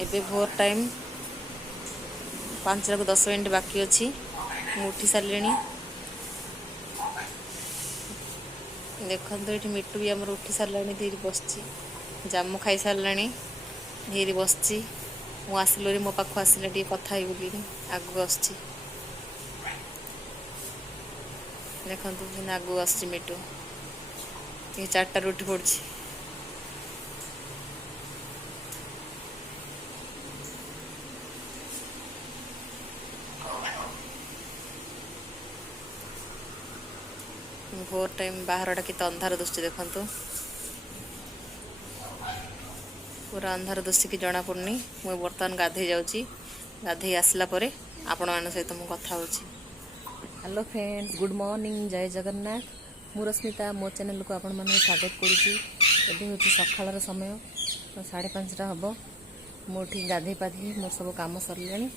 एबे भोर टाइम 5 को 10 मिनट बाकी अच्छी उठी सारे। देखो ये मिट्टू भी आमर उठी सारा धीरे बस जामु खाई सारा धीरे बस मुझे मो पाख आसला टे कथा बोली आगू आस देखु आगू आस मिट्टू ये 4टार उठी पड़ी भोर टाइम बाहरटा के अंधार दुष्टि देखु पूरा अंधार दुष्टि की जना पड़नी। मुझे बर्तमान गाधे जाऊँगी गाधे आसला आपण मान सहित मु कथा होची। हेलो फ्रेंड्स, गुड मॉर्निंग, जय जगन्नाथ। मु रश्मिता मो चैनल को आपण मानक स्वागत करुच्ची। एबे होची सखाळर समय 5:30 हम मोठी गाधे पाधे मोर सब काम सरलानी।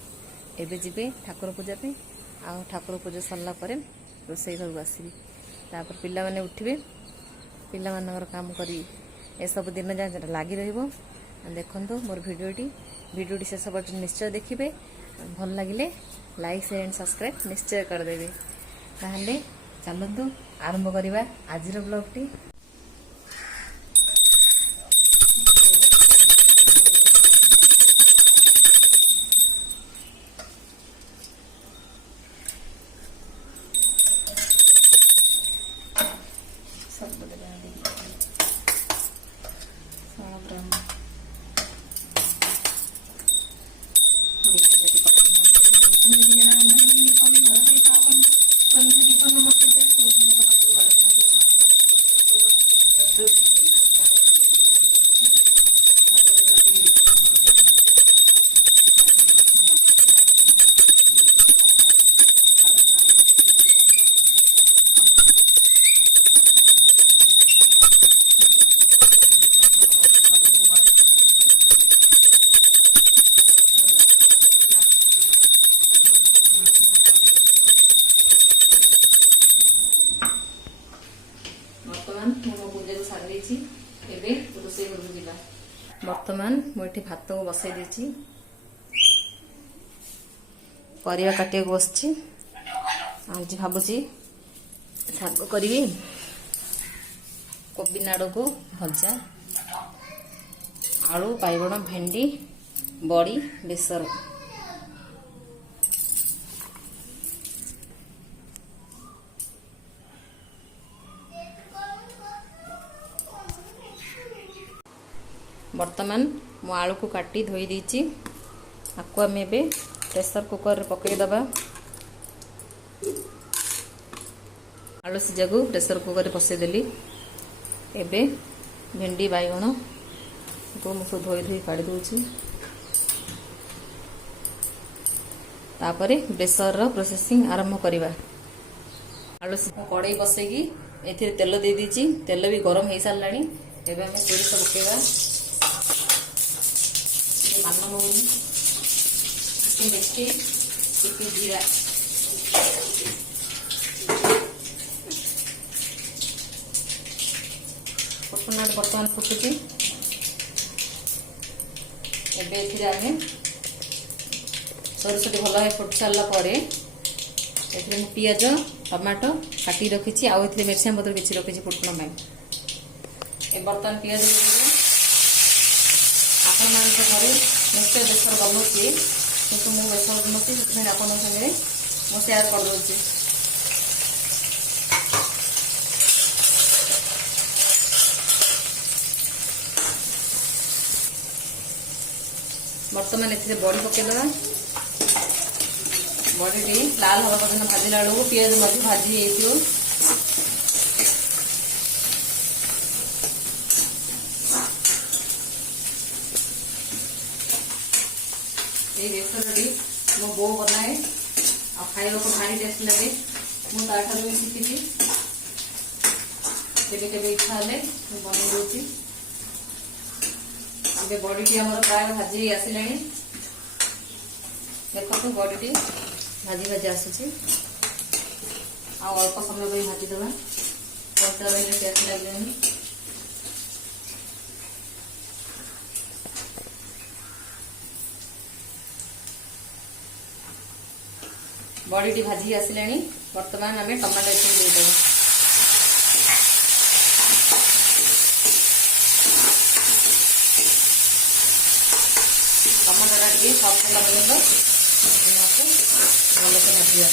एबे जिबे ठाकुर पूजा पे आ ठाकुर पूजा सरला परे रोसई घर आसबी तापर पिला माने उठिबे पिला मानकर काम करी ए सब दिन जा लगी रहिबो। देखंतु मोर वीडियोटी शेष पर्यंत निश्चय देखिए। भल लगिले लाइक शेयर एंड सब्सक्राइब निश्चय करदेवे। ताहले चलतु आरंभ करवा आजिर ब्लॉगटी। बर्तमान मुझे भात को बसई देती परिवा काटिया बस आज भावुची शाग करी कोबी नाड़ को भजा आलू बाइगण भेंडी बड़ी बेसर। बर्तमान मो आलू को काटी धोई देची आपको आम ए प्रेसर कुकर पकईदबा। आलू सीजा को प्रेसर कुकर पसईदेली। एबे भेंडी बाइगण को मुझे धोई धोई काढ़ी दूची। तापरे बेसर प्रोसेसिंग आरंभ करवा। आलू कड़ई बसैकी ए तेल दे दीची। तेल भी गरम हो सारा। एबे आम सोरिष पकेवा मानमौरी मेथी जीरा पटना बर्तमान फुटुची। एबे एथिरे आमे सोरिष भल भाव फुट सारा पियाज टमाटो काटी रखी आउ मिर्चा पत्र किसी रखी फुटण पाई। बर्तमान पियाज आपण मान घरे निश्चय बेसर बनाऊँगी किंतु मु बेसर बनाऊँगी से आप संगे मु सेयार कर दूसरी। बर्तमान ए बड़ी पकईदे बड़ी लाल हवा पर्यटन भाजला बेलू पियाज भाजी हो बेसर मो बो बनाए आ खाइबा को भारी टेस्ट लगे। मुझे भी शिखी केवे इच्छा हेले बन दूसरी। बड़ी आम प्राय भाजी आसला देखो बड़ी भाजी भाजी आसूची अल्प समय भाजीदेवा कंचा रही टेस्ट लगे। बड़ी भाजी आसिले बर्तमान आम टमाटो देदेव टमाटोटा टे सफ्ट होला पर्यंत भलसे भाजिया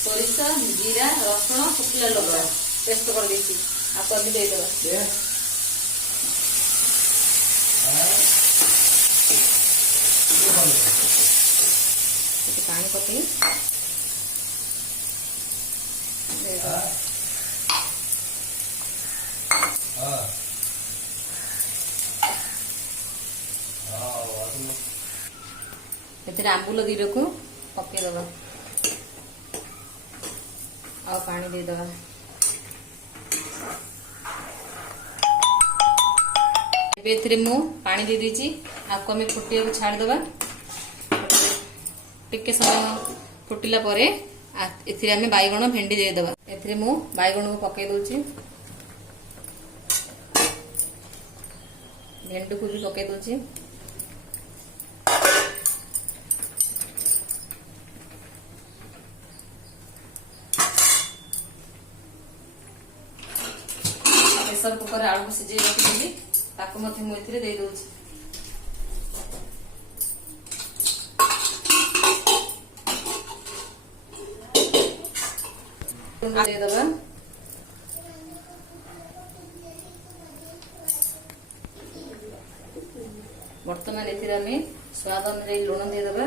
सोरिष जीरा रसुण शुखला लगा पेस्ट कर देती आपको अभी देदेवा पानी पकई आंबुल दी रखू पकईदबा आ पानी देदबा मु पानी दे दीची आपको हमें फुटिया को छाड़ दबा टिके समय फुटिला परे एथिरे हमें बैगण भेंडी दे दबा एथिरे मु बैगण को पकई दोची भेंडी को भी पकई दोची प्रेसर कुकर आलू को सिझे रखी ताको मथे मु एथिरे दे दोची दे दबा वर्तमान एथिरे हमें स्वाद अनुसार लुण दे दबा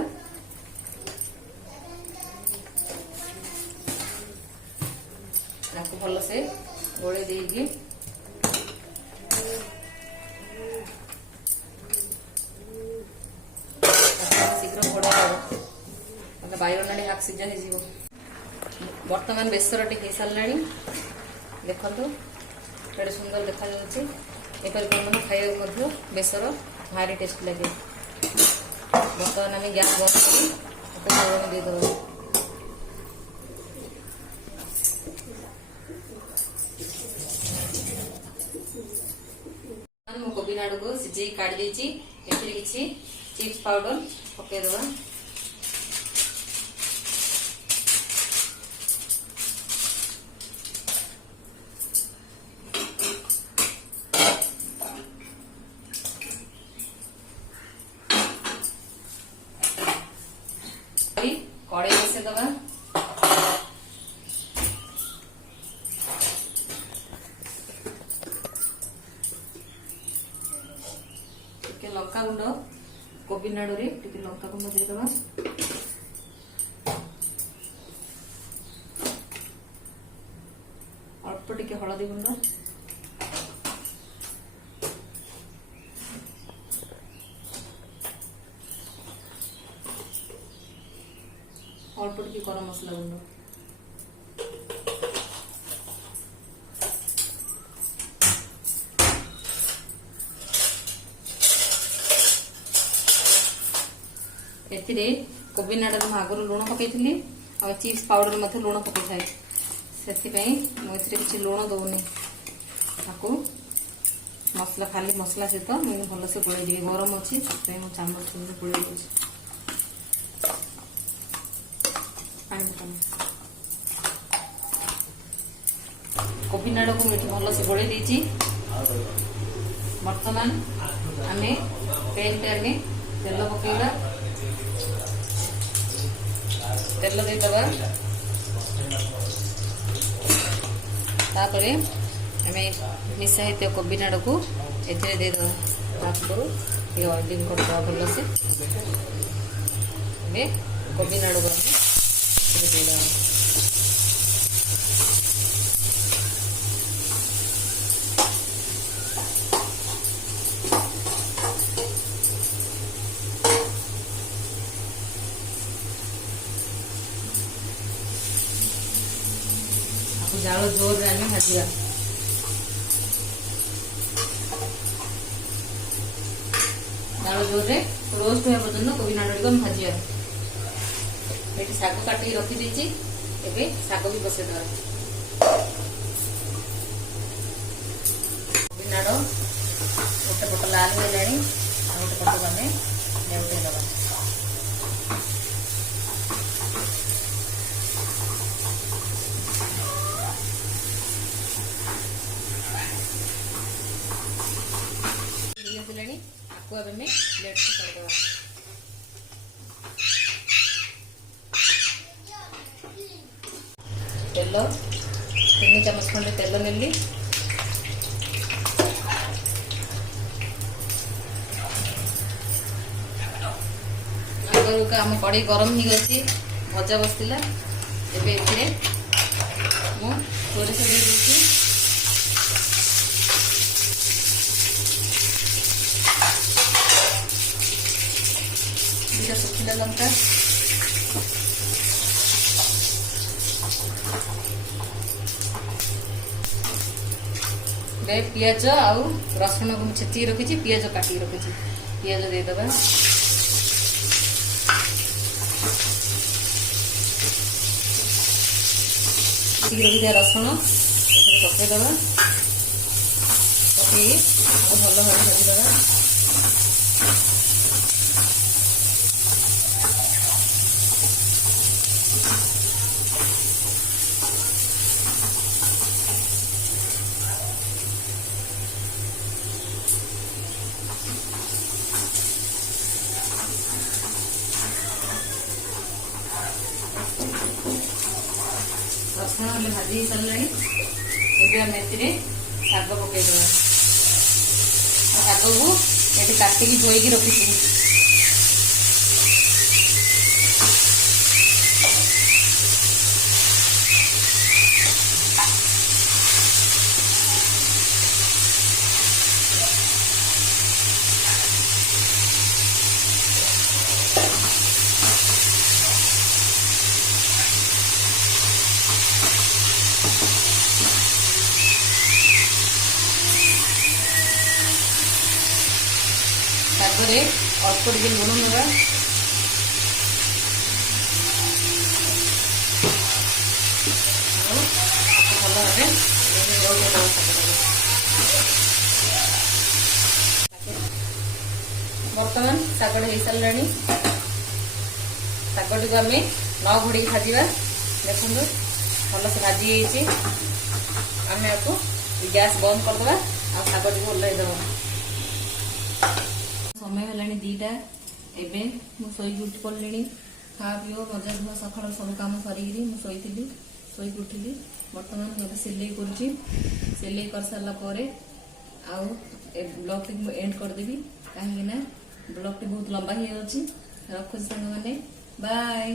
आपको भल से गोले देगी शीघ्र बड़ा मतलब बैगन हाफ सीझा हो बर्तमान बेसर टी हो सारा देखो केड़े सुंदर देखा एपरी खाया बेसर भारी टेस्ट लगे बर्तमान आम गैस बंद कर देदेव कोबी नाड़ू को सिझे काढ़ी किसी चिप्स पाउडर पकईदबा कड़े बसे दबा लंका गुंड कोबी नाड़ू रे लंका गुंड देदेवा अल्प टिके हलदी गुंड अल्प टिके गरम मसला गुंड एथिरे कोबी नाड़ा आगुरी लुण पकई और चिप्स पाउडर मध्य लुण पकई थाए से किसी लुण दौनी ताकू मसला खाली मसला सहित मुझे भलसे गोल दिए गरम अच्छी मुझे चामच गोल कोबी नाड़ा को मुझे भलसे गोल बर्तमान आम पैन में तेल पकईवा तेल देदबा तापरे हमें मिसा होता कोबी नाड़ को एथिरे देदबा तापर ये ऑयलिंग करदबा भल से कोबी नाड़ को देदबा जाल जोर भाजा जाल जोर रोस्ट हुआ पर्यटन कोबी नाड़ को भाजा ये शाग काटिक रखी शाग भी बसईदे कोबी नाड़ गोटे पट लाल हो आम लेउटे दबा। आपको अब में प्लेट से करदबा। तेल 3 चमच खंडे तेल नेली। आम कड़े गरम हो गई भजा बसला। एबे मु सोरिष दे दूसरी। सुखिला लंका पियाज आउ रसुण को छेची रखी पियाज काटी रखी पियाज देदबा। रखी रसुण पकईदबा पकई भल भाई भाजीदबा। रसुण भाजी सारे एमें शाग पकईदे। शाग को ये काटिकी धोईकी रखी शागरे अल्प टे लुण ना भल भावे बर्तमान शागटा हो सारा। शागटी को आम न घोड़ी भाजा। देखो भल से भाजी आम आपको गैस बंद करदे आ शागटी को ओल्लैदब। समय है 2टा एवं मुई उठ पड़े खा पी मजा धुआ सकाल सब कम सरिकी मुझी शोक उठिली। बर्तमान मैं सिलाई कर सारापर आउ ब्लॉग टी एंड करदेवी कहीं ब्लॉग टी बहुत लंबा हो रखुची सांग मैंने बाय।